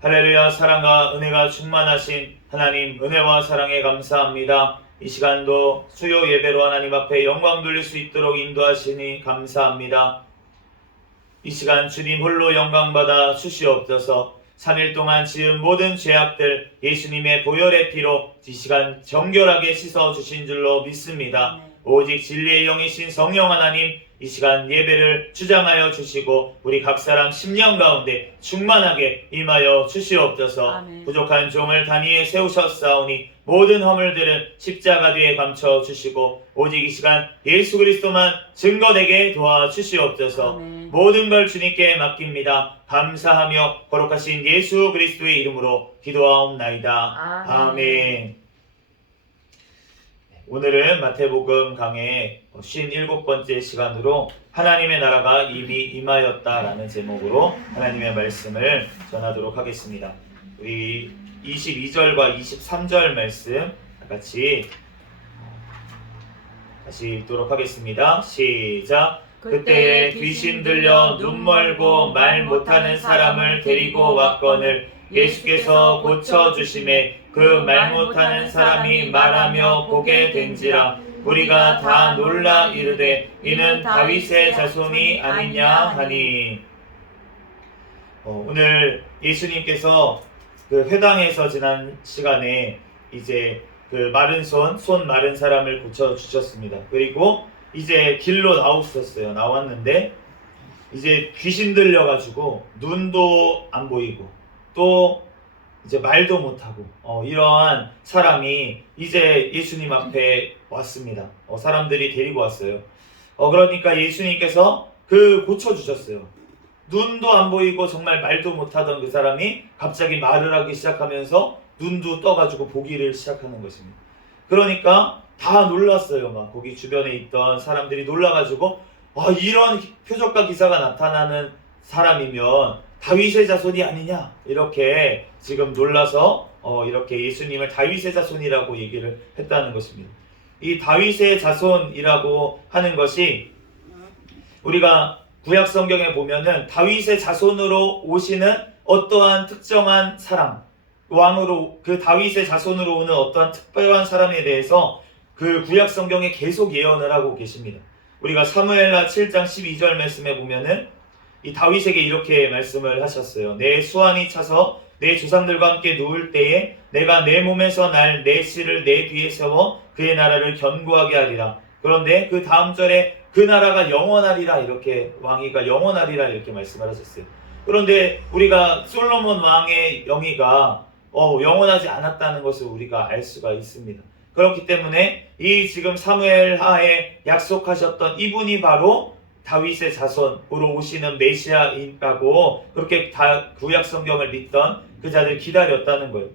할렐루야. 사랑과 은혜가 충만하신 하나님, 은혜와 사랑에 감사합니다. 이 시간도 수요 예배로 하나님 앞에 영광 돌릴 수 있도록 인도하시니 감사합니다. 이 시간 주님 홀로 영광받아 주시옵소서. 3일 동안 지은 모든 죄악들 예수님의 보혈의 피로 이 시간 정결하게 씻어주신 줄로 믿습니다. 오직 진리의 영이신 성령 하나님, 이 시간 예배를 주장하여 주시고 우리 각 사람 심령 가운데 충만하게 임하여 주시옵소서. 아멘. 부족한 종을 단위에 세우셨사오니 모든 허물들은 십자가 뒤에 감춰 주시고 오직 이 시간 예수 그리스도만 증거되게 도와주시옵소서. 아멘. 모든 걸 주님께 맡깁니다. 감사하며 거룩하신 예수 그리스도의 이름으로 기도하옵나이다. 아멘. 아멘. 오늘은 마태복음 강의 57번째 시간으로 하나님의 나라가 이미 임하였다라는 제목으로 하나님의 말씀을 전하도록 하겠습니다. 우리 22절과 23절 말씀 같이 읽도록 하겠습니다. 시작. 그때에 귀신 들려 눈 멀고 말 못하는 사람을 데리고 왔거늘 예수께서 고쳐주심에 그 말 못하는 사람이 말하며 보게 된지라 우리가 다 놀라 이르되 이는 다윗의 자손이 아니냐 하니. 오늘 예수님께서 그 회당에서 지난 시간에 이제 그 마른 손 마른 사람을 고쳐주셨습니다. 그리고 이제 길로 나왔는데 이제 귀신 들려가지고 눈도 안 보이고 또 이제 말도 못하고 이러한 사람이 이제 예수님 앞에 왔습니다. 사람들이 데리고 왔어요. 그러니까 예수님께서 고쳐주셨어요. 눈도 안 보이고 정말 말도 못하던 그 사람이 갑자기 말을 하기 시작하면서 눈도 떠가지고 보기를 시작하는 것입니다. 그러니까 다 놀랐어요. 막 거기 주변에 있던 사람들이 놀라가지고 이런 표적과 기사가 나타나는 사람이면 다윗의 자손이 아니냐 이렇게 지금 놀라서 이렇게 예수님을 다윗의 자손이라고 얘기를 했다는 것입니다. 이 다윗의 자손이라고 하는 것이 우리가 구약 성경에 보면은 다윗의 자손으로 오시는 어떠한 특정한 사람, 왕으로 그 다윗의 자손으로 오는 어떠한 특별한 사람에 대해서 그 구약 성경에 계속 예언을 하고 계십니다. 우리가 사무엘하 7장 12절 말씀에 보면은 이 다윗에게 이렇게 말씀을 하셨어요. 내 수완이 차서 내 조상들과 함께 누울 때에 내가 내 몸에서 날 내 씨를 내 뒤에 세워 그의 나라를 견고하게 하리라. 그런데 그 다음 절에 그 나라가 영원하리라 이렇게 왕위가 영원하리라 이렇게 말씀을 하셨어요. 그런데 우리가 솔로몬 왕의 영위가 영원하지 않았다는 것을 우리가 알 수가 있습니다. 그렇기 때문에 이 지금 사무엘하에 약속하셨던 이분이 바로 다윗의 자손으로 오시는 메시아라고 그렇게 다 구약 성경을 믿던 그 자들 기다렸다는 거예요.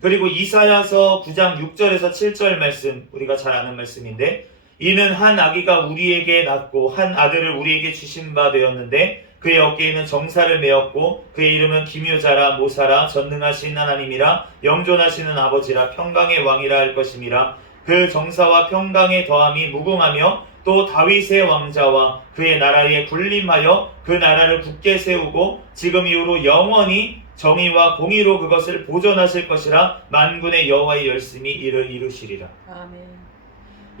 그리고 이사야서 9장 6절에서 7절 말씀 우리가 잘 아는 말씀인데 이는 한 아기가 우리에게 낳고 한 아들을 우리에게 주신 바 되었는데 그의 어깨에는 정사를 메었고 그의 이름은 기묘자라 모사라 전능하신 하나님이라 영존하시는 아버지라 평강의 왕이라 할 것임이라. 그 정사와 평강의 더함이 무궁하며 또 다윗의 왕자와 그의 나라에 군림하여 그 나라를 굳게 세우고 지금 이후로 영원히 정의와 공의로 그것을 보존하실 것이라 만군의 여호와의 열심히 이를 이루시리라. 아멘.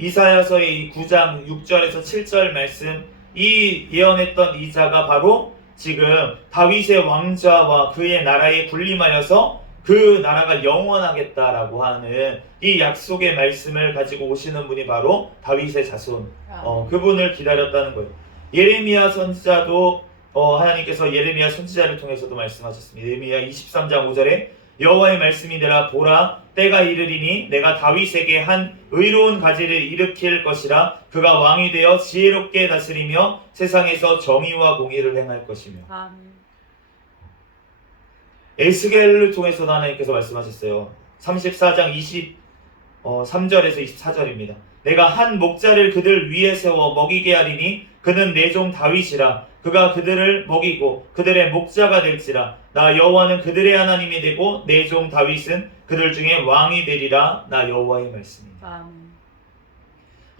이사야서의 이 9장 6절에서 7절 말씀 이 예언했던 이 자가 바로 지금 다윗의 왕자와 그의 나라에 군림하여서 그 나라가 영원하겠다라고 하는 이 약속의 말씀을 가지고 오시는 분이 바로 다윗의 자손 그분을 기다렸다는 거예요. 예레미야 선지자도 하나님께서 예레미야 선지자를 통해서도 말씀하셨습니다. 예레미야 23장 5절에 여호와의 말씀이되라 보라 때가 이르리니 내가 다윗에게 한 의로운 가지를 일으킬 것이라 그가 왕이 되어 지혜롭게 다스리며 세상에서 정의와 공의를 행할 것이며. 아멘. 에스겔을 통해서도 하나님께서 말씀하셨어요. 34장 23절에서 24절입니다. 내가 한 목자를 그들 위에 세워 먹이게 하리니 그는 내 종 다윗이라. 그가 그들을 먹이고 그들의 목자가 될지라. 나 여호와는 그들의 하나님이 되고 내 종 다윗은 그들 중에 왕이 되리라. 나 여호와의 말씀입니다. 아멘.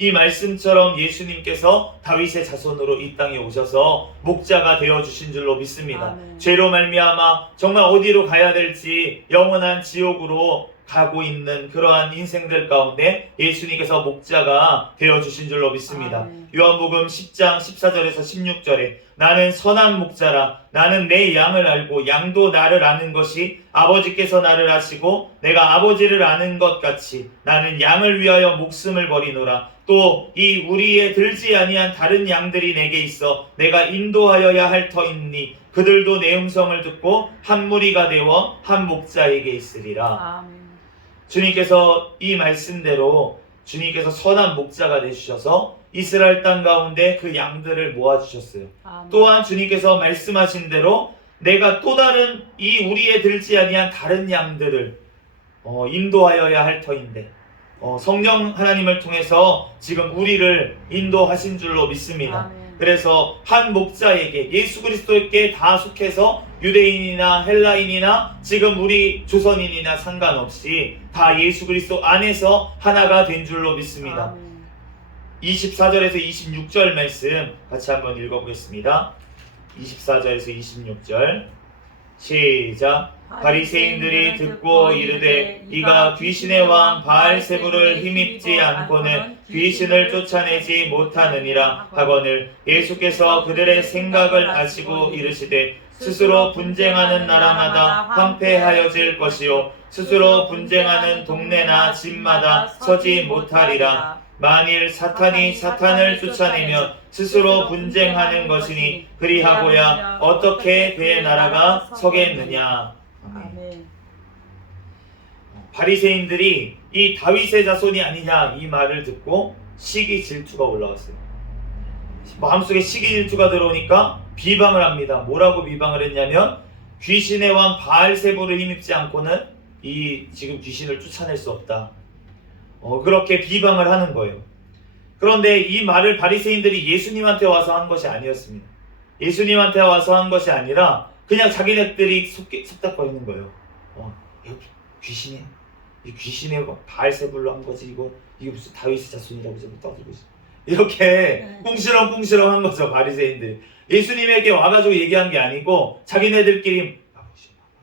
이 말씀처럼 예수님께서 다윗의 자손으로 이 땅에 오셔서 목자가 되어주신 줄로 믿습니다. 아멘. 죄로 말미암아 정말 어디로 가야 될지 영원한 지옥으로 가고 있는 그러한 인생들 가운데 예수님께서 목자가 되어주신 줄로 믿습니다. 아멘. 요한복음 10장 14절에서 16절에 나는 선한 목자라 나는 내 양을 알고 양도 나를 아는 것이 아버지께서 나를 아시고 내가 아버지를 아는 것 같이 나는 양을 위하여 목숨을 버리노라. 또 이 우리에 들지 아니한 다른 양들이 내게 있어 내가 인도하여야 할 터이니 그들도 내 음성을 듣고 한 무리가 되어 한 목자에게 있으리라. 아멘. 주님께서 이 말씀대로 주님께서 선한 목자가 되주셔서 이스라엘 땅 가운데 그 양들을 모아주셨어요. 아멘. 또한 주님께서 말씀하신 대로 내가 또 다른 이 우리에 들지 아니한 다른 양들을 인도하여야 할 터인데 성령 하나님을 통해서 지금 우리를 인도하신 줄로 믿습니다. 아멘. 그래서 한 목자에게 예수 그리스도께 다 속해서 유대인이나 헬라인이나 지금 우리 조선인이나 상관없이 다 예수 그리스도 안에서 하나가 된 줄로 믿습니다. 아멘. 24절에서 26절 말씀 같이 한번 읽어보겠습니다. 24절에서 26절 시작. 바리새인들이 듣고 이르되 이가 귀신의 왕 바알세불을 힘입지 않고는 귀신을 쫓아내지 못하느니라 하거늘 예수께서 그들의 생각을 아시고 이르시되 스스로 분쟁하는 나라마다 황폐하여질 것이요 스스로 분쟁하는 동네나 집마다 서지 못하리라. 만일 사탄이 사탄을 쫓아내면 스스로 분쟁하는 것이니 그리하고야 어떻게 그의 나라가 서겠느냐. 아멘. 바리새인들이 이 다윗의 자손이 아니냐 이 말을 듣고 시기 질투가 올라왔어요. 마음속에 시기 질투가 들어오니까 비방을 합니다. 뭐라고 비방을 했냐면 귀신의 왕 바알세불을 힘입지 않고는 이 지금 귀신을 쫓아낼 수 없다. 그렇게 비방을 하는 거예요. 그런데 이 말을 바리새인들이 예수님한테 와서 한 것이 아니었습니다. 예수님한테 와서 한 것이 아니라 그냥 자기네들이 속닥거리는 거예요. 여기 귀신이 이 귀신의 바알세불로 한 거지 이거 무슨 다윗의 자손이라고 지금 떠들고 있어. 이렇게 꿍시렁꿍시렁 한 거죠 바리새인들이. 예수님에게 와가지고 얘기한 게 아니고 자기네들끼리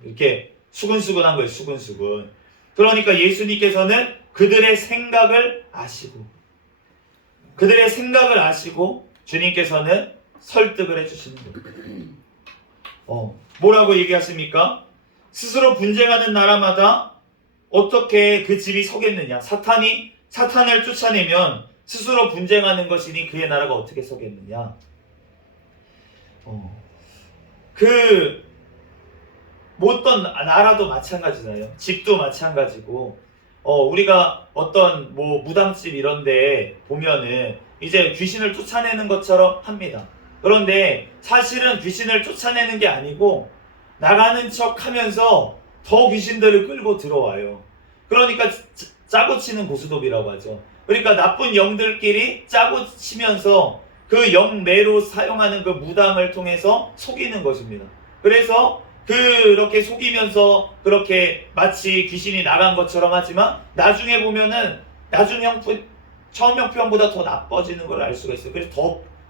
이렇게 수근수근한 거예요. 수근수근. 그러니까 예수님께서는 그들의 생각을 아시고 주님께서는 설득을 해주시는 거예요. 뭐라고 얘기하십니까? 스스로 분쟁하는 나라마다 어떻게 그 집이 서겠느냐. 사탄을 쫓아내면 스스로 분쟁하는 것이니 그의 나라가 어떻게 서겠느냐. 어떤 나라도 마찬가지잖아요. 집도 마찬가지고 우리가 어떤 무당집 이런데 보면은 이제 귀신을 쫓아내는 것처럼 합니다. 그런데 사실은 귀신을 쫓아내는 게 아니고 나가는 척 하면서 더 귀신들을 끌고 들어와요. 그러니까 짜고 치는 고스톱이라고 하죠. 그러니까 나쁜 영들끼리 짜고 치면서 그 영매로 사용하는 그 무당을 통해서 속이는 것입니다. 그래서 그렇게 속이면서 그렇게 마치 귀신이 나간 것처럼 하지만 나중에 보면은 처음 형편보다 더 나빠지는 걸 알 수가 있어요. 그래서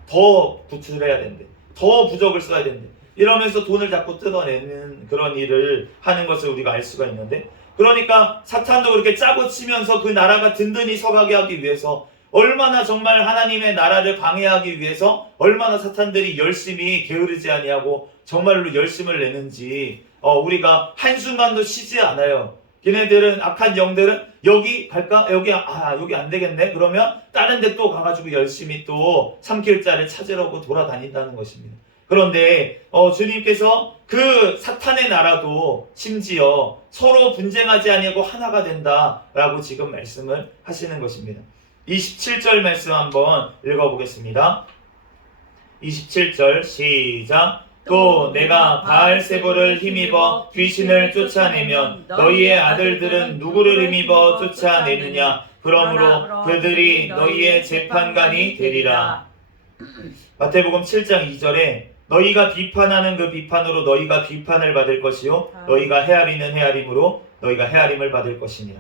더 구출해야 된대. 더 부적을 써야 된대. 이러면서 돈을 자꾸 뜯어내는 그런 일을 하는 것을 우리가 알 수가 있는데, 그러니까 사탄도 그렇게 짜고 치면서 그 나라가 든든히 서가게 하기 위해서 얼마나 정말 하나님의 나라를 방해하기 위해서 얼마나 사탄들이 열심히 게으르지 아니하고 정말로 열심을 내는지 우리가 한순간도 쉬지 않아요. 걔네들은, 악한 영들은 여기 갈까? 여기 안 되겠네? 그러면 다른 데 또 가가지고 열심히 또 삼킬자를 찾으려고 돌아다닌다는 것입니다. 그런데 주님께서 그 사탄의 나라도 심지어 서로 분쟁하지 아니하고 하나가 된다라고 지금 말씀을 하시는 것입니다. 27절 말씀 한번 읽어보겠습니다. 27절 시작. 또 내가 바알세불을 힘입어 귀신을 쫓아내면 너희의 아들들은 누구를 힘입어 쫓아내느냐? 그러므로 그들이 너희의 재판관이 되리라. 마태복음 7장 2절에 너희가 비판하는 그 비판으로 너희가 비판을 받을 것이요 너희가 헤아리는 헤아림으로 너희가 헤아림을 받을 것이니라.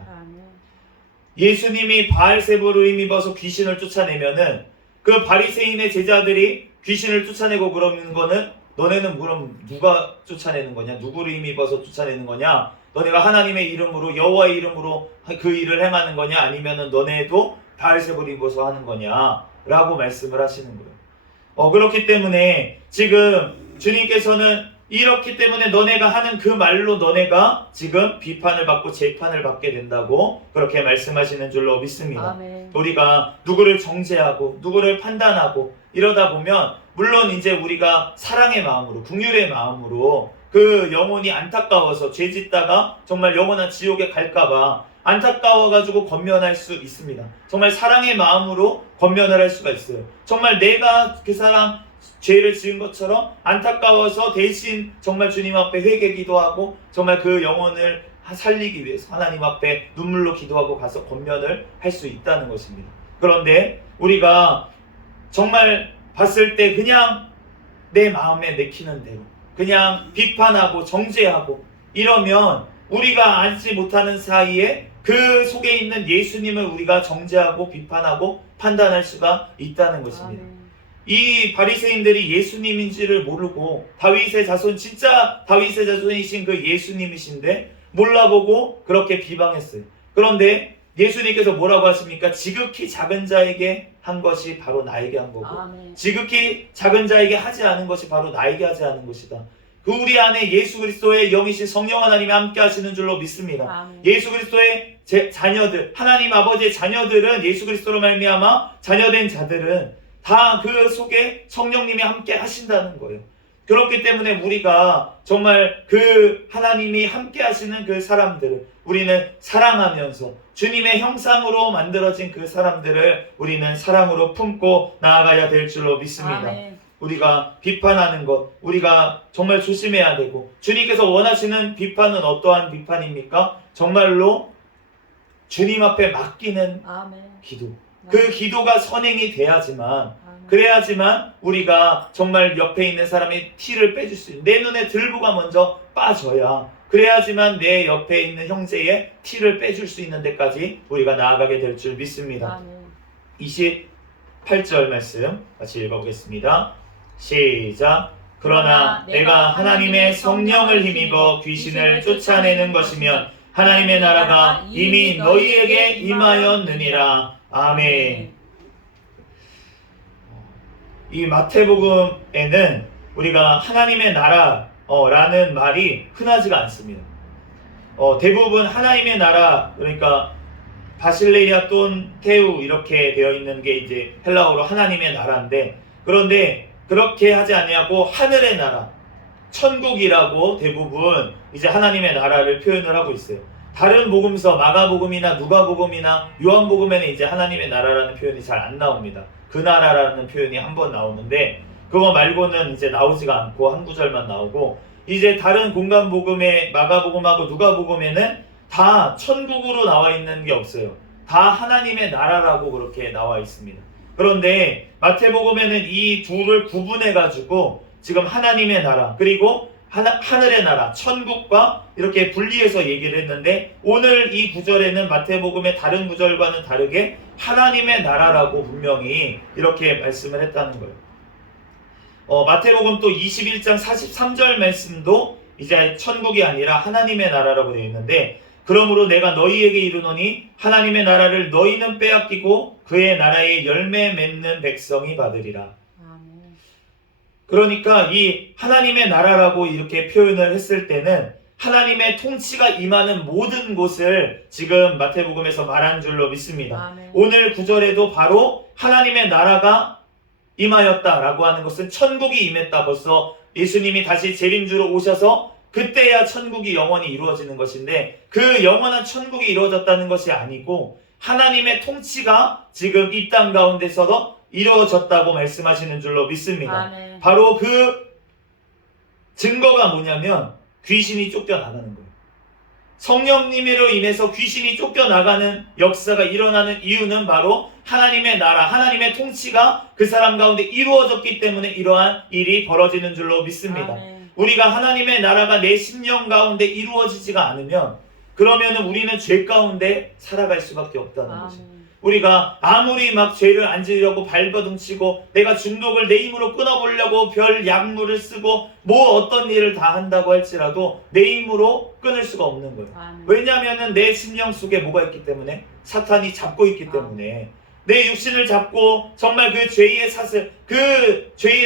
예수님이 바알세불을 힘입어서 귀신을 쫓아내면은 그 바리새인의 제자들이 귀신을 쫓아내고 그러는 거는 너네는 그럼 누가 쫓아내는 거냐? 누구를 힘입어서 쫓아내는 거냐? 너네가 하나님의 이름으로 여호와의 이름으로 그 일을 행하는 거냐? 아니면은 너네도 바알세불을 입어서 하는 거냐? 라고 말씀을 하시는 거예요. 그렇기 때문에 지금 주님께서는 이렇기 때문에 너네가 하는 그 말로 너네가 지금 비판을 받고 재판을 받게 된다고 그렇게 말씀하시는 줄로 믿습니다. 아멘. 우리가 누구를 정죄하고 누구를 판단하고 이러다 보면 물론 이제 우리가 사랑의 마음으로 긍휼의 마음으로 그 영혼이 안타까워서 죄 짓다가 정말 영원한 지옥에 갈까봐 안타까워가지고 권면할 수 있습니다. 정말 사랑의 마음으로 권면을 할 수가 있어요. 정말 내가 그 사람 죄를 지은 것처럼 안타까워서 대신 정말 주님 앞에 회개 기도하고 정말 그 영혼을 살리기 위해서 하나님 앞에 눈물로 기도하고 가서 권면을 할 수 있다는 것입니다. 그런데 우리가 정말 봤을 때 그냥 내 마음에 내키는 대로 그냥 비판하고 정죄하고 이러면 우리가 알지 못하는 사이에 그 속에 있는 예수님을 우리가 정죄하고 비판하고 판단할 수가 있다는 것입니다. 아멘. 이 바리새인들이 예수님인지를 모르고 다윗의 자손 진짜 다윗의 자손이신 그 예수님이신데 몰라보고 그렇게 비방했어요. 그런데 예수님께서 뭐라고 하십니까? 지극히 작은 자에게 한 것이 바로 나에게 한 거고 아멘. 지극히 작은 자에게 하지 않은 것이 바로 나에게 하지 않은 것이다. 그 우리 안에 예수 그리스도의 영이신 성령 하나님이 함께 하시는 줄로 믿습니다. 아멘. 예수 그리스도의 자녀들, 하나님 아버지의 자녀들은 예수 그리스도로 말미암아 자녀된 자들은 다 그 속에 성령님이 함께 하신다는 거예요. 그렇기 때문에 우리가 정말 그 하나님이 함께 하시는 그 사람들을 우리는 사랑하면서 주님의 형상으로 만들어진 그 사람들을 우리는 사랑으로 품고 나아가야 될 줄로 믿습니다. 아멘. 우리가 비판하는 것, 우리가 정말 조심해야 되고 주님께서 원하시는 비판은 어떠한 비판입니까? 정말로 주님 앞에 맡기는 아멘. 기도. 그 기도가 선행이 돼야지만 아멘. 그래야지만 우리가 정말 옆에 있는 사람이 티를 빼줄 수 있는 내 눈에 들보가 먼저 빠져야 그래야지만 내 옆에 있는 형제의 티를 빼줄 수 있는 데까지 우리가 나아가게 될 줄 믿습니다. 아멘. 28절 말씀 같이 읽어보겠습니다. 시작. 그러나 내가 하나님의 성령을 힘입어 귀신을 쫓아내는 것이면 하나님의 나라가 이미 너희에게 임하였느니라. 아멘. 이 마태복음에는 우리가 하나님의 나라라는 말이 흔하지가 않습니다. 대부분 하나님의 나라 그러니까 바실레이아 돈 테우 이렇게 되어 있는 게 이제 헬라어로 하나님의 나라인데 그런데 그렇게 하지 아니하고 하늘의 나라 천국이라고 대부분 이제 하나님의 나라를 표현을 하고 있어요. 다른 복음서 마가복음이나 누가복음이나 요한복음에는 이제 하나님의 나라라는 표현이 잘 안 나옵니다. 그 나라라는 표현이 한 번 나오는데 그거 말고는 이제 나오지가 않고 한 구절만 나오고 이제 다른 공간복음의 마가복음하고 누가복음에는 다 천국으로 나와 있는 게 없어요. 다 하나님의 나라라고 그렇게 나와 있습니다. 그런데 마태복음에는 이 둘을 구분해 가지고 지금 하나님의 나라 그리고 하늘의 나라, 천국과 이렇게 분리해서 얘기를 했는데 오늘 이 구절에는 마태복음의 다른 구절과는 다르게 하나님의 나라라고 분명히 이렇게 말씀을 했다는 거예요. 마태복음 또 21장 43절 말씀도 이제 천국이 아니라 하나님의 나라라고 되어 있는데 그러므로 내가 너희에게 이르노니 하나님의 나라를 너희는 빼앗기고 그의 나라에 열매 맺는 백성이 받으리라. 그러니까 이 하나님의 나라라고 이렇게 표현을 했을 때는 하나님의 통치가 임하는 모든 곳을 지금 마태복음에서 말한 줄로 믿습니다. 아멘. 오늘 구절에도 바로 하나님의 나라가 임하였다라고 하는 것은 천국이 임했다. 벌써 예수님이 다시 재림주로 오셔서 그때야 천국이 영원히 이루어지는 것인데 그 영원한 천국이 이루어졌다는 것이 아니고 하나님의 통치가 지금 이 땅 가운데서도 이루어졌다고 말씀하시는 줄로 믿습니다. 아멘. 바로 그 증거가 뭐냐면 귀신이 쫓겨나가는 거예요. 성령님으로 인해서 귀신이 쫓겨나가는 역사가 일어나는 이유는 바로 하나님의 나라, 하나님의 통치가 그 사람 가운데 이루어졌기 때문에 이러한 일이 벌어지는 줄로 믿습니다. 아멘. 우리가 하나님의 나라가 내 심령 가운데 이루어지지가 않으면 그러면 우리는 죄 가운데 살아갈 수밖에 없다는 거죠. 아멘. 우리가 아무리 막 죄를 안 지으려고 발버둥치고 내가 중독을 내 힘으로 끊어보려고 별 약물을 쓰고 뭐 어떤 일을 다 한다고 할지라도 내 힘으로 끊을 수가 없는 거예요. 아멘. 왜냐하면 내 심령 속에 뭐가 있기 때문에? 사탄이 잡고 있기 때문에. 내 육신을 잡고 정말 그 죄의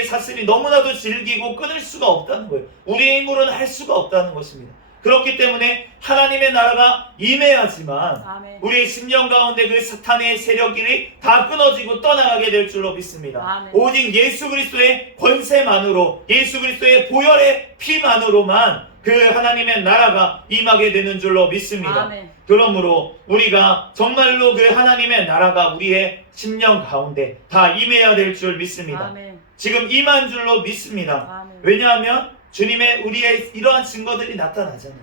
사슬이 너무나도 질기고 끊을 수가 없다는 거예요. 우리의 힘으로는 할 수가 없다는 것입니다. 그렇기 때문에 하나님의 나라가 임해야지만 아멘. 우리의 심령 가운데 그 사탄의 세력이 다 끊어지고 떠나가게 될 줄로 믿습니다. 아멘. 오직 예수 그리스도의 권세만으로, 예수 그리스도의 보혈의 피만으로만 그 하나님의 나라가 임하게 되는 줄로 믿습니다. 아멘. 그러므로 우리가 정말로 그 하나님의 나라가 우리의 심령 가운데 다 임해야 될 줄 믿습니다. 아멘. 지금 임한 줄로 믿습니다. 아멘. 왜냐하면 주님의 우리의 이러한 증거들이 나타나잖아요.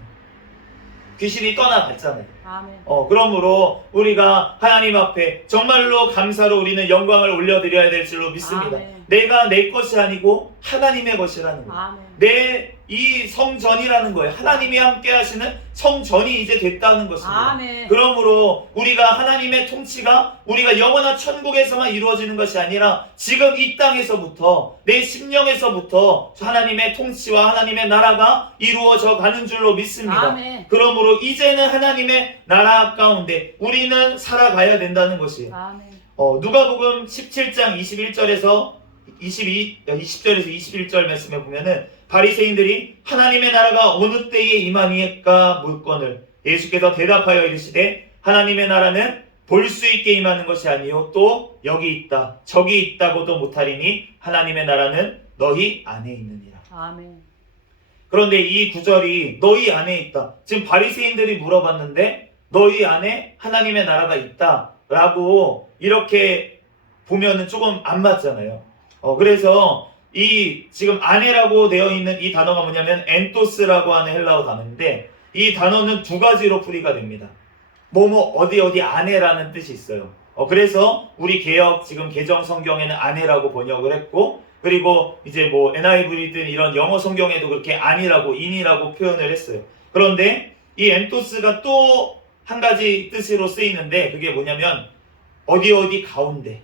귀신이 떠나갔잖아요. 아멘. 그러므로 우리가 하나님 앞에 정말로 감사로 우리는 영광을 올려드려야 될 줄로 믿습니다. 아멘. 내가 내 것이 아니고 하나님의 것이라는 거예요. 아멘. 내 이 성전이라는 거예요. 하나님이 함께 하시는 성전이 이제 됐다는 것입니다. 아멘. 그러므로 우리가 하나님의 통치가 우리가 영원한 천국에서만 이루어지는 것이 아니라 지금 이 땅에서부터 내 심령에서부터 하나님의 통치와 하나님의 나라가 이루어져 가는 줄로 믿습니다. 아멘. 그러므로 이제는 하나님의 나라 가운데 우리는 살아가야 된다는 것이에요. 아멘. 누가복음 17장 21절에서 20절에서 21절 말씀에 보면은 바리새인들이 하나님의 나라가 어느 때에 임하니까 물건을 예수께서 대답하여 이르시되 하나님의 나라는 볼 수 있게 임하는 것이 아니요 또 여기 있다 저기 있다고도 못하리니 하나님의 나라는 너희 안에 있느니라. 아멘. 그런데 이 구절이 너희 안에 있다. 지금 바리새인들이 물어봤는데 너희 안에 하나님의 나라가 있다라고 이렇게 보면은 조금 안 맞잖아요. 그래서 이 지금 안에라고 되어 있는 이 단어가 뭐냐면 엔토스라고 하는 헬라어 단어인데 이 단어는 두 가지로 풀이가 됩니다. 뭐뭐 어디 안에라는 뜻이 있어요. 그래서 우리 개역 지금 개정 성경에는 안에라고 번역을 했고 그리고 이제 뭐 NIV든 이런 영어 성경에도 그렇게 안이라고 인이라고 표현을 했어요. 그런데 이 엔토스가 또 한 가지 뜻으로 쓰이는데 그게 뭐냐면 어디 가운데.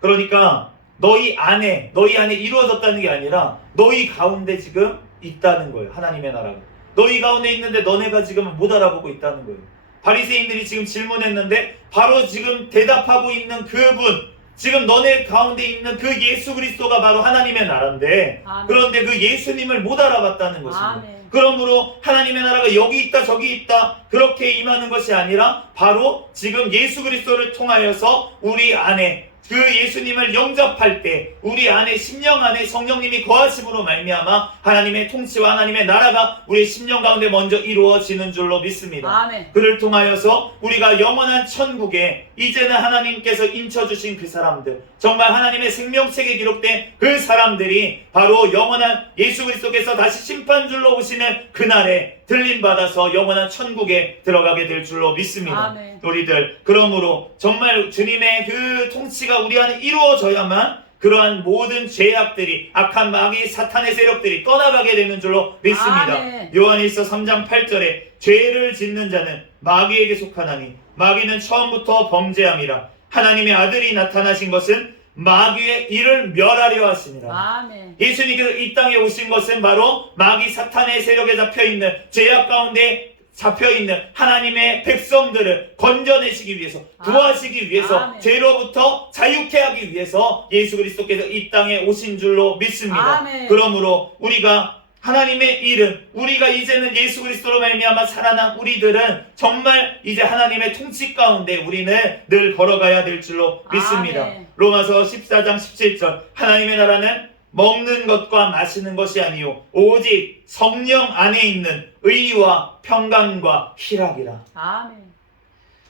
그러니까 너희 안에 이루어졌다는 게 아니라 너희 가운데 지금 있다는 거예요. 하나님의 나라가. 너희 가운데 있는데 너네가 지금 못 알아보고 있다는 거예요. 바리새인들이 지금 질문했는데 바로 지금 대답하고 있는 그분, 지금 너네 가운데 있는 그 예수 그리스도가 바로 하나님의 나라인데 아멘. 그런데 그 예수님을 못 알아봤다는 것입니다. 아멘. 그러므로 하나님의 나라가 여기 있다 저기 있다 그렇게 임하는 것이 아니라 바로 지금 예수 그리스도를 통하여서 우리 안에 그 예수님을 영접할 때 우리 안에 심령 안에 성령님이 거하심으로 말미암아 하나님의 통치와 하나님의 나라가 우리 심령 가운데 먼저 이루어지는 줄로 믿습니다. 아멘. 그를 통하여서 우리가 영원한 천국에 이제는 하나님께서 인쳐주신 그 사람들 정말 하나님의 생명책에 기록된 그 사람들이 바로 영원한 예수 그리스도께서 다시 심판줄로 오시는 그날에 들림받아서 영원한 천국에 들어가게 될 줄로 믿습니다. 아멘. 우리들 그러므로 정말 주님의 그 통치가 우리 안에 이루어져야만 그러한 모든 죄악들이 악한 마귀 사탄의 세력들이 떠나가게 되는 줄로 믿습니다. 아멘. 요한일서 3장 8절에 죄를 짓는 자는 마귀에게 속하나니 마귀는 처음부터 범죄함이라 하나님의 아들이 나타나신 것은 마귀의 일을 멸하려 하심이라. 아멘. 예수님께서 이 땅에 오신 것은 바로 마귀 사탄의 세력에 잡혀있는 죄악 가운데 잡혀있는 하나님의 백성들을 건져내시기 위해서 구하시기 위해서 아멘. 죄로부터 자유케 하기 위해서 예수 그리스도께서 이 땅에 오신 줄로 믿습니다. 아멘. 그러므로 우리가 하나님의 일은 우리가 이제는 예수 그리스도로 말미암아 살아난 우리들은 정말 이제 하나님의 통치 가운데 우리는 늘 걸어가야 될 줄로 믿습니다. 아멘. 로마서 14장 17절 하나님의 나라는 먹는 것과 마시는 것이 아니요 오직 성령 안에 있는 의와 평강과 희락이라. 아멘.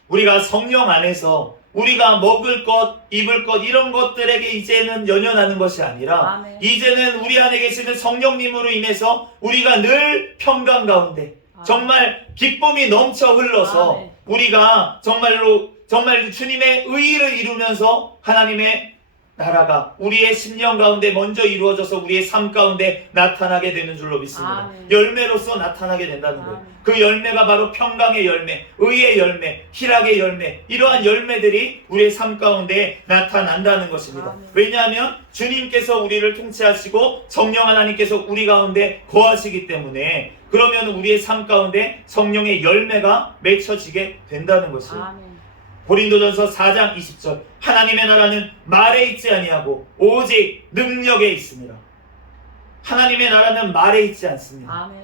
우리가 성령 안에서 우리가 먹을 것, 입을 것 이런 것들에게 이제는 연연하는 것이 아니라 아멘. 이제는 우리 안에 계시는 성령님으로 인해서 우리가 늘 평강 가운데 정말 기쁨이 넘쳐 흘러서 우리가 정말 주님의 의의를 이루면서 하나님의 나라가 우리의 심령 가운데 먼저 이루어져서 우리의 삶 가운데 나타나게 되는 줄로 믿습니다. 아멘. 열매로서 나타나게 된다는 거예요. 아멘. 그 열매가 바로 평강의 열매, 의의 열매, 희락의 열매, 이러한 열매들이 우리의 삶 가운데 나타난다는 것입니다. 아멘. 왜냐하면 주님께서 우리를 통치하시고 성령 하나님께서 우리 가운데 거하시기 때문에, 그러면 우리의 삶 가운데 성령의 열매가 맺혀지게 된다는 것이에요. 아멘. 고린도전서 4장 20절, 하나님의 나라는 말에 있지 아니하고 오직 능력에 있습니다. 하나님의 나라는 말에 있지 않습니다. 아멘.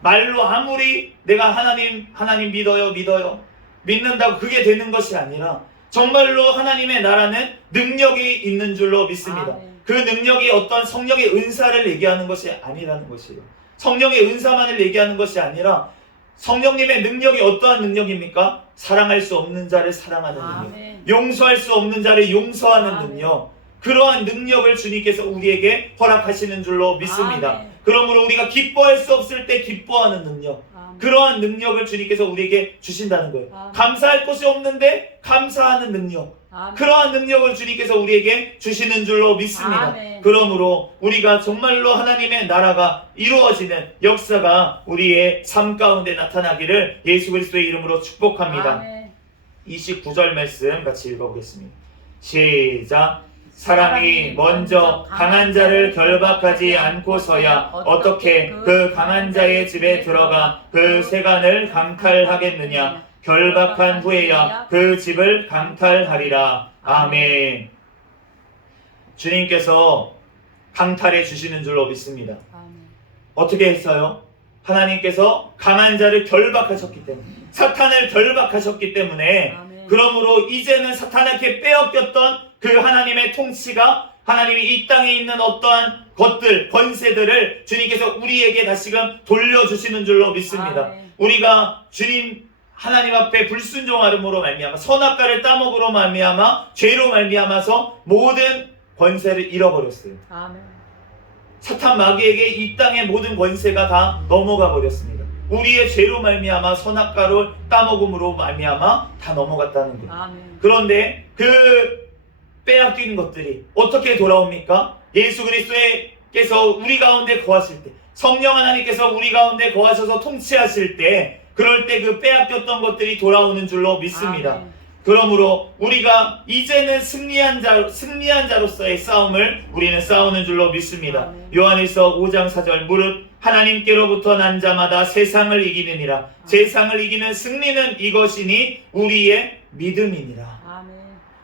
말로 아무리 내가 하나님 믿어요 믿는다고 그게 되는 것이 아니라, 정말로 하나님의 나라는 능력이 있는 줄로 믿습니다. 아멘. 그 능력이 어떤 성령의 은사를 얘기하는 것이 아니라는 것이에요. 성령의 은사만을 얘기하는 것이 아니라, 성령님의 능력이 어떠한 능력입니까? 사랑할 수 없는 자를 사랑하는 능력, 아멘. 용서할 수 없는 자를 용서하는 아멘. 능력, 그러한 능력을 주님께서 우리에게 허락하시는 줄로 믿습니다. 아멘. 그러므로 우리가 기뻐할 수 없을 때 기뻐하는 능력, 아멘. 그러한 능력을 주님께서 우리에게 주신다는 거예요. 아멘. 감사할 것이 없는데 감사하는 능력, 아멘. 그러한 능력을 주님께서 우리에게 주시는 줄로 믿습니다. 아멘. 그러므로 우리가 정말로 하나님의 나라가 이루어지는 역사가 우리의 삶 가운데 나타나기를 예수 그리스도의 이름으로 축복합니다. 아멘. 29절 말씀 같이 읽어보겠습니다. 시작. 사람이 먼저 강한 자를 결박하지 않고서야 어떻게 그 강한 자의 집에 들어가 그 세간을 강탈하겠느냐. 결박한 후에야 그 집을 강탈하리라. 아멘. 주님께서 강탈해 주시는 줄로 믿습니다. 아멘. 어떻게 했어요? 하나님께서 강한 자를 결박하셨기 때문에, 사탄을 결박하셨기 때문에, 아멘. 그러므로 이제는 사탄에게 빼앗겼던 그 하나님의 통치가, 하나님이 이 땅에 있는 어떠한 것들, 권세들을 주님께서 우리에게 다시금 돌려주시는 줄로 믿습니다. 아멘. 우리가 주님 하나님 앞에 불순종함으로 말미암아, 선악과를 따먹으로 말미암아, 죄로 말미암아서 모든 권세를 잃어버렸어요. 아멘. 사탄 마귀에게 이 땅의 모든 권세가 다 넘어가 버렸습니다. 우리의 죄로 말미암아, 선악과를 따먹음으로 말미암아 다 넘어갔다는 거예요. 아멘. 그런데 그 빼앗긴 것들이 어떻게 돌아옵니까? 예수 그리스도께서 우리 가운데 거하실 때, 성령 하나님께서 우리 가운데 거하셔서 통치하실 때, 그럴 때 그 빼앗겼던 것들이 돌아오는 줄로 믿습니다. 아멘. 그러므로 우리가 이제는 승리한 자로서의 싸움을 우리는 싸우는 줄로 믿습니다. 아멘. 요한일서 5장 4절, 무릇 하나님께로부터 난 자마다 세상을 이기느니라. 세상을 이기는 승리는 이것이니 우리의 믿음이니라. 아멘.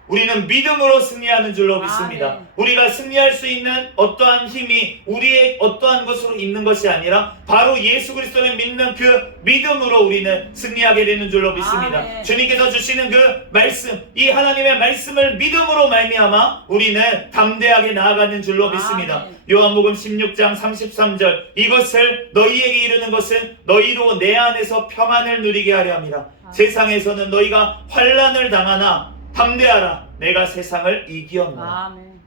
우리는 믿음으로 승리하는 줄로 믿습니다. 아멘. 우리가 승리할 수 있는 어떠한 힘이 우리의 어떠한 것으로 있는 것이 아니라 바로 예수 그리스도를 믿는 그 믿음으로 우리는 승리하게 되는 줄로 믿습니다. 아멘. 주님께서 주시는 그 말씀, 이 하나님의 말씀을 믿음으로 말미암아 우리는 담대하게 나아가는 줄로 믿습니다. 아멘. 요한복음 16장 33절, 이것을 너희에게 이르는 것은 너희로 내 안에서 평안을 누리게 하려 함이라. 세상에서는 너희가 환난을 당하나 담대하라, 내가 세상을 이기었노라. 아멘.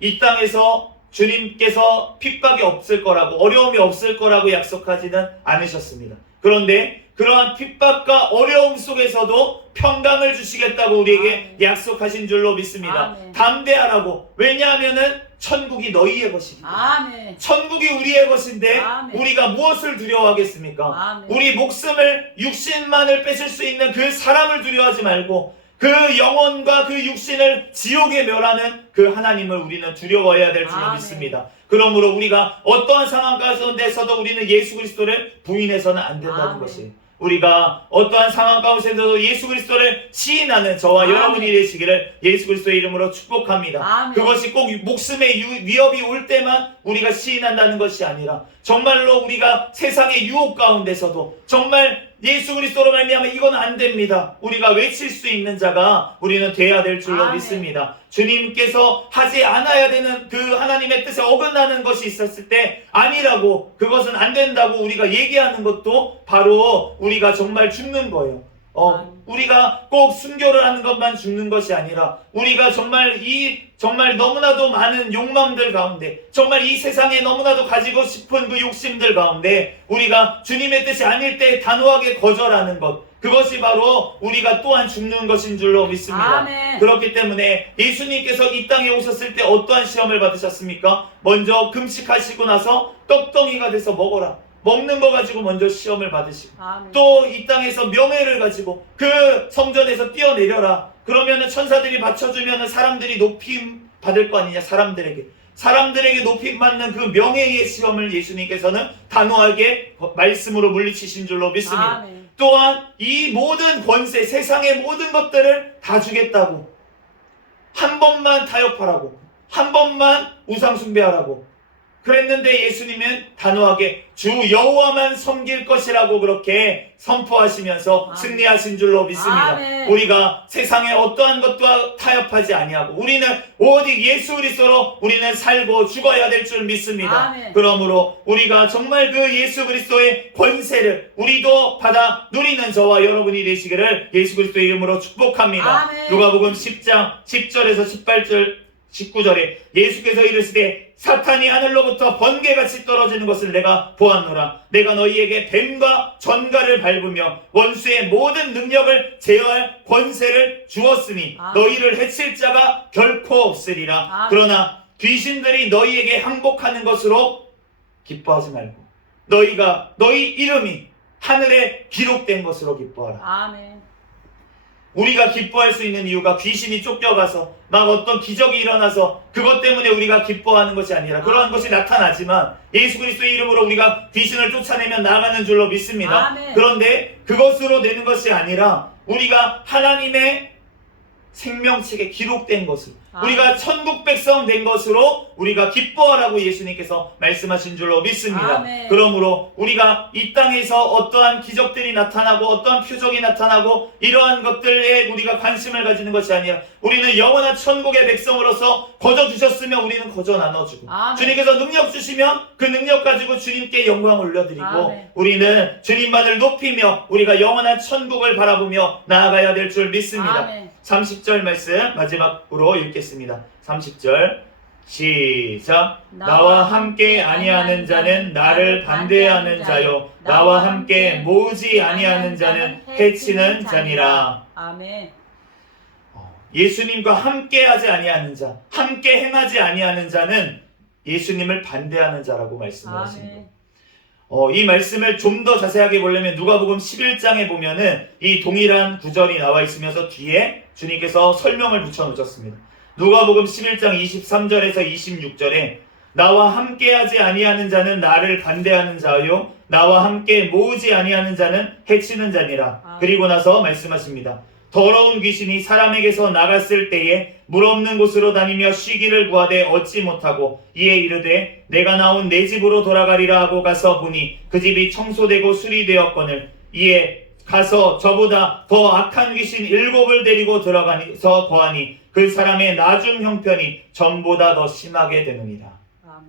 이 땅에서 주님께서 핍박이 없을 거라고, 어려움이 없을 거라고 약속하지는 않으셨습니다. 그런데 그러한 핍박과 어려움 속에서도 평강을 주시겠다고 우리에게 아멘. 약속하신 줄로 믿습니다. 아멘. 담대하라고. 왜냐하면은 천국이 너희의 것이기 때문에. 아멘. 천국이 우리의 것인데 아멘. 우리가 무엇을 두려워하겠습니까? 아멘. 우리 목숨을, 육신만을 뺏을 수 있는 그 사람을 두려워하지 말고 그 영혼과 그 육신을 지옥에 멸하는 그 하나님을 우리는 두려워해야 될 줄로 아멘. 믿습니다. 그러므로 우리가 어떠한 상황 가운데서도 우리는 예수 그리스도를 부인해서는 안 된다는 아멘. 것이, 우리가 어떠한 상황 가운데서도 예수 그리스도를 시인하는 저와 아멘. 여러분이 되시기를 예수 그리스도의 이름으로 축복합니다. 아멘. 그것이 꼭 목숨의 위협이 올 때만 우리가 시인한다는 것이 아니라, 정말로 우리가 세상의 유혹 가운데서도 정말 예수 그리스도로 말미암아 이건 안 됩니다, 우리가 외칠 수 있는 자가 우리는 돼야 될 줄로 아멘. 믿습니다. 주님께서 하지 않아야 되는 그 하나님의 뜻에 어긋나는 것이 있었을 때 아니라고, 그것은 안 된다고 우리가 얘기하는 것도 바로 우리가 정말 죽는 거예요. 우리가 꼭 순교를 하는 것만 죽는 것이 아니라, 우리가 정말 너무나도 많은 욕망들 가운데, 정말 이 세상에 너무나도 가지고 싶은 그 욕심들 가운데 우리가 주님의 뜻이 아닐 때 단호하게 거절하는 것, 그것이 바로 우리가 또한 죽는 것인 줄로 믿습니다. 아멘. 그렇기 때문에 예수님께서 이 땅에 오셨을 때 어떠한 시험을 받으셨습니까? 먼저 금식하시고 나서 떡덩이가 돼서 먹어라. 먹는 거 가지고 먼저 시험을 받으시고, 아멘. 또 이 땅에서 명예를 가지고 그 성전에서 뛰어내려라. 그러면은 천사들이 받쳐주면은 사람들이 높임 받을 거 아니냐. 사람들에게 높임 받는 그 명예의 시험을 예수님께서는 단호하게 말씀으로 물리치신 줄로 믿습니다. 아멘. 또한 이 모든 권세, 세상의 모든 것들을 다 주겠다고, 한 번만 타협하라고, 한 번만 우상 숭배하라고 그랬는데, 예수님은 단호하게 주 여호와만 섬길 것이라고 그렇게 선포하시면서 아멘. 승리하신 줄로 믿습니다. 아멘. 우리가 세상의 어떠한 것과 타협하지 아니하고 우리는 오직 예수 그리스도로 우리는 살고 죽어야 될 줄 믿습니다. 아멘. 그러므로 우리가 정말 그 예수 그리스도의 권세를 우리도 받아 누리는 저와 여러분이 되시기를 예수 그리스도의 이름으로 축복합니다. 아멘. 누가복음 10장 10절에서 18절 19절에 예수께서 이르시되 사탄이 하늘로부터 번개같이 떨어지는 것을 내가 보았노라. 내가 너희에게 뱀과 전갈을 밟으며 원수의 모든 능력을 제어할 권세를 주었으니 너희를 해칠 자가 결코 없으리라. 그러나 귀신들이 너희에게 항복하는 것으로 기뻐하지 말고 너희 이름이 하늘에 기록된 것으로 기뻐하라. 아멘. 우리가 기뻐할 수 있는 이유가 귀신이 쫓겨가서 막 어떤 기적이 일어나서 그것 때문에 우리가 기뻐하는 것이 아니라, 그러한 것이 나타나지만 예수 그리스도의 이름으로 우리가 귀신을 쫓아내면 나가는 줄로 믿습니다. 아멘. 그런데 그것으로 되는 것이 아니라 우리가 하나님의 생명책에 기록된 것을, 우리가 천국 백성 된 것으로 우리가 기뻐하라고 예수님께서 말씀하신 줄로 믿습니다. 아멘. 그러므로 우리가 이 땅에서 어떠한 기적들이 나타나고 어떠한 표적이 나타나고 이러한 것들에 우리가 관심을 가지는 것이 아니라, 우리는 영원한 천국의 백성으로서 거저 주셨으면 우리는 거저 나눠주고, 아멘. 주님께서 능력 주시면 그 능력 가지고 주님께 영광을 올려드리고, 아멘. 우리는 주님만을 높이며 우리가 영원한 천국을 바라보며 나아가야 될 줄 믿습니다. 아멘. 30절 말씀 마지막으로 읽겠습니다. 30절 시작. 나와 함께 아니하는 자는 나를 반대하는 자요, 나와 함께 모으지 아니하는 자는 해치는 자니라. 아멘. 예수님과 함께 하지 아니하는 자, 함께 행하지 아니하는 자는 예수님을 반대하는 자라고 말씀하십니다. 아멘. 이 말씀을 좀 더 자세하게 보려면 누가복음 11장에 보면은 이 동일한 구절이 나와 있으면서 뒤에 주님께서 설명을 붙여놓으셨습니다. 누가복음 11장 23절에서 26절에 나와 함께하지 아니하는 자는 나를 반대하는 자요, 나와 함께 모으지 아니하는 자는 해치는 자니라. 그리고 나서 말씀하십니다. 더러운 귀신이 사람에게서 나갔을 때에 물 없는 곳으로 다니며 쉬기를 구하되 얻지 못하고 이에 이르되 내가 나온 내 집으로 돌아가리라 하고 가서 보니 그 집이 청소되고 수리되었거늘 이에 가서 저보다 더 악한 귀신 7을 데리고 들어가서 거하니 그 사람의 나중 형편이 전보다 더 심하게 되느니라. 아멘.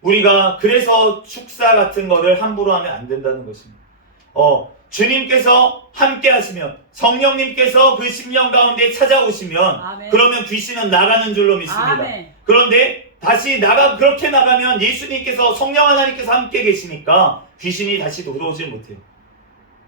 우리가 그래서 축사 같은 거를 함부로 하면 안 된다는 것입니다. 주님께서 함께 하시면, 성령님께서 그 심령 가운데 찾아오시면 아멘. 그러면 귀신은 나가는 줄로 믿습니다. 아멘. 그런데 다시 그렇게 나가면 예수님께서, 성령 하나님께서 함께 계시니까 귀신이 다시 들어오질 못해요.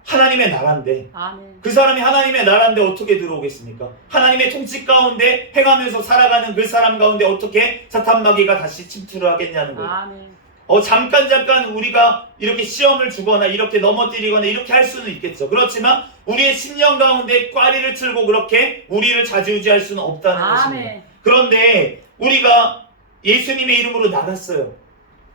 하나님의 나라인데, 아멘. 그 사람이 하나님의 나라인데 어떻게 들어오겠습니까? 하나님의 통치 가운데 행하면서 살아가는 그 사람 가운데 어떻게 사탄 마귀가 다시 침투를 하겠냐는 거예요. 아멘. 잠깐 우리가 이렇게 시험을 주거나 이렇게 넘어뜨리거나 이렇게 할 수는 있겠죠. 그렇지만 우리의 심령 가운데 꽈리를 틀고 그렇게 우리를 좌지우지할 수는 없다는 것입니다. 그런데 우리가 예수님의 이름으로 나갔어요.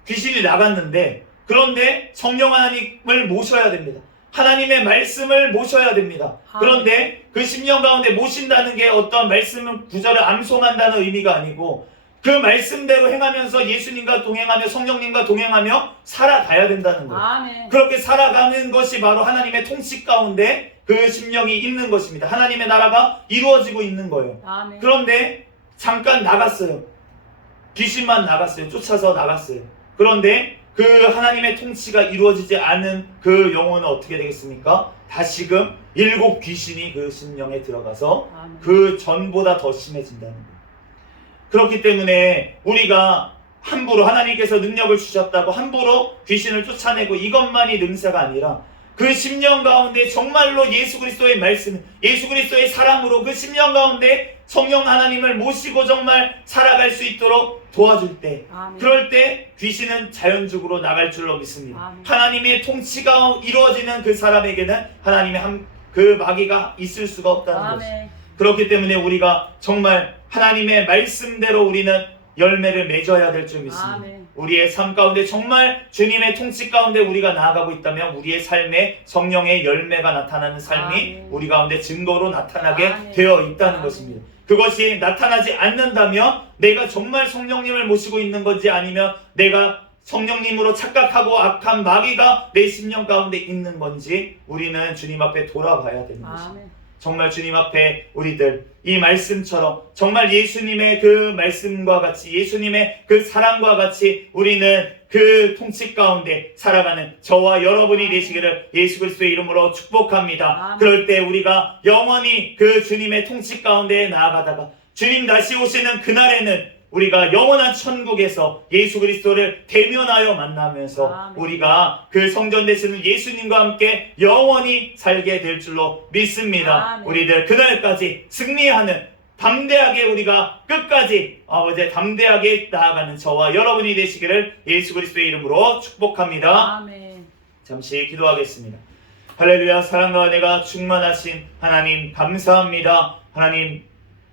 귀신이 나갔는데, 그런데 성령 하나님을 모셔야 됩니다. 하나님의 말씀을 모셔야 됩니다. 그런데 그 심령 가운데 모신다는 게 어떤 말씀 구절을 암송한다는 의미가 아니고, 그 말씀대로 행하면서 예수님과 동행하며 성령님과 동행하며 살아가야 된다는 거예요. 아멘. 그렇게 살아가는 것이 바로 하나님의 통치 가운데 그 심령이 있는 것입니다. 하나님의 나라가 이루어지고 있는 거예요. 아멘. 그런데 잠깐 나갔어요. 귀신만 나갔어요. 쫓아서 나갔어요. 그런데 그 하나님의 통치가 이루어지지 않은 그 영혼은 어떻게 되겠습니까? 다시금 7 귀신이 그 심령에 들어가서 아멘. 그 전보다 더 심해진다는 거예요. 그렇기 때문에 우리가 함부로, 하나님께서 능력을 주셨다고 함부로 귀신을 쫓아내고 이것만이 능사가 아니라, 그 10년 가운데 정말로 예수 그리스도의 말씀, 예수 그리스도의 사랑으로 그 10년 가운데 성령 하나님을 모시고 정말 살아갈 수 있도록 도와줄 때, 아멘. 그럴 때 귀신은 자연적으로 나갈 줄로 믿습니다. 아멘. 하나님의 통치가 이루어지는 그 사람에게는 하나님의 그 마귀가 있을 수가 없다는 것이죠. 아멘. 그렇기 때문에 우리가 정말 하나님의 말씀대로 우리는 열매를 맺어야 될 줄 믿습니다. 아멘. 우리의 삶 가운데 정말 주님의 통치 가운데 우리가 나아가고 있다면 우리의 삶에 성령의 열매가 나타나는 삶이 아멘. 우리 가운데 증거로 나타나게 아멘. 되어 있다는 아멘. 것입니다. 그것이 나타나지 않는다면 내가 정말 성령님을 모시고 있는 건지, 아니면 내가 성령님으로 착각하고 악한 마귀가 내 심령 가운데 있는 건지 우리는 주님 앞에 돌아봐야 되는 것입니다. 아멘. 정말 주님 앞에 우리들 이 말씀처럼 정말 예수님의 그 말씀과 같이, 예수님의 그 사랑과 같이 우리는 그 통치 가운데 살아가는 저와 여러분이 되시기를 예수 그리스도의 이름으로 축복합니다. 아멘. 그럴 때 우리가 영원히 그 주님의 통치 가운데 나아가다가 주님 다시 오시는 그날에는 우리가 영원한 천국에서 예수 그리스도를 대면하여 만나면서 아멘. 우리가 그 성전 되시는 예수님과 함께 영원히 살게 될 줄로 믿습니다. 아멘. 우리들 그날까지 승리하는, 담대하게 우리가 끝까지 아버지 담대하게 나아가는 저와 여러분이 되시기를 예수 그리스도의 이름으로 축복합니다. 아멘. 잠시 기도하겠습니다. 할렐루야. 사랑과 은혜가 충만하신 하나님 감사합니다. 하나님,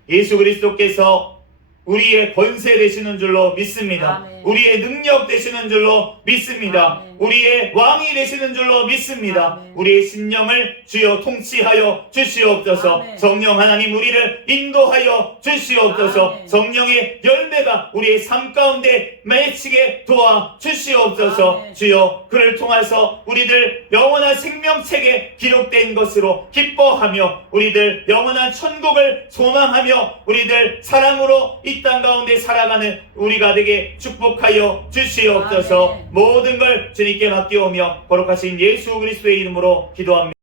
예수 그리스도께서 우리의 권세 되시는 줄로 믿습니다. 아멘. 우리의 능력 되시는 줄로 믿습니다. 아멘. 우리의 왕이 되시는 줄로 믿습니다. 아멘. 우리의 심령을 주여 통치하여 주시옵소서. 아멘. 성령 하나님 우리를 인도하여 주시옵소서. 아멘. 성령의 열매가 우리의 삶 가운데 맺히게 도와 주시옵소서. 아멘. 주여, 그를 통해서 우리들 영원한 생명책에 기록된 것으로 기뻐하며 우리들 영원한 천국을 소망하며 우리들 사랑으로 이 땅 가운데 살아가는 우리가 되게 축복하여 주시옵소서. 아멘. 모든 걸 주님께 맡기오며 거룩하신 예수 그리스도의 이름으로 기도합니다.